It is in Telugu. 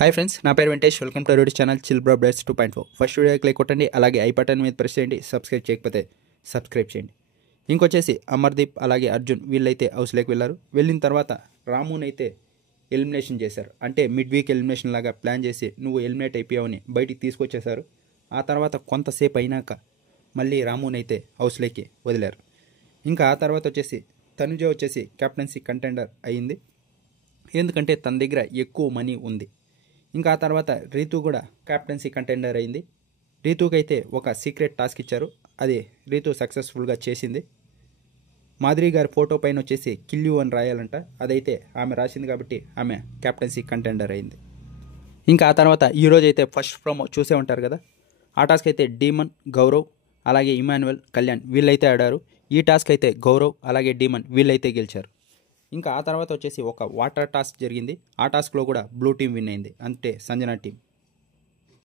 హాయ్ ఫ్రెండ్స్, నా పేరు Venkatesh. Welcome to YouTube channel chill bro bless 2.4. First వీడియోకి లైక్ కొట్టండి, అలాగే ఐ బటన్ మీద ప్రెస్ చేయండి. సబ్స్క్రైబ్ చేయకపోతే సబ్స్క్రైబ్ చేయండి. ఇంకొచ్చేసి అమర్దీప్ అలాగే అర్జున్ వీళ్ళైతే హౌస్లోకి వెళ్ళారు. వెళ్ళిన తర్వాత రాముని అయితే ఎలిమినేషన్ చేశారు. అంటే మిడ్ వీక్ ఎలిమినేషన్ లాగా ప్లాన్ చేసి నువ్వు ఎలిమినేట్ అయిపోయావని బయటికి తీసుకొచ్చేశారు. ఆ తర్వాత కొంతసేపు అయినాక మళ్ళీ రాముని అయితే హౌస్లోకి వదిలారు. ఇంకా ఆ తర్వాత వచ్చేసి తనుజ వచ్చేసి కెప్టెన్సీ కంటెండర్ అయ్యింది. ఎందుకంటే తన దగ్గర ఎక్కువ మనీ ఉంది. ఇంకా ఆ తర్వాత రీతు కూడా కెప్టెన్సీ కంటెండర్ అయింది. రీతుకి అయితే ఒక సీక్రెట్ టాస్క్ ఇచ్చారు. అది రీతు సక్సెస్ఫుల్గా చేసింది. మాధురి గారి ఫోటో పైన వచ్చేసి కిల్ యూ అని రాయాలంట. అదైతే ఆమె రాసింది కాబట్టి ఆమె కెప్టెన్సీ కంటెండర్ అయింది. ఇంకా ఆ తర్వాత ఈరోజు అయితే ఫస్ట్ ప్రోమో చూసే ఉంటారు కదా. ఆ టాస్క్ అయితే డీమన్, గౌరవ్ అలాగే ఇమాన్యువల్, కళ్యాణ్ వీళ్ళైతే ఆడారు. ఈ టాస్క్ అయితే గౌరవ్ అలాగే డీమన్ వీళ్ళైతే గెలిచారు. ఇంకా ఆ తర్వాత వచ్చేసి ఒక వాటర్ టాస్క్ జరిగింది. ఆ టాస్క్లో కూడా బ్లూ టీం విన్ అయింది, అంటే సంజన టీం.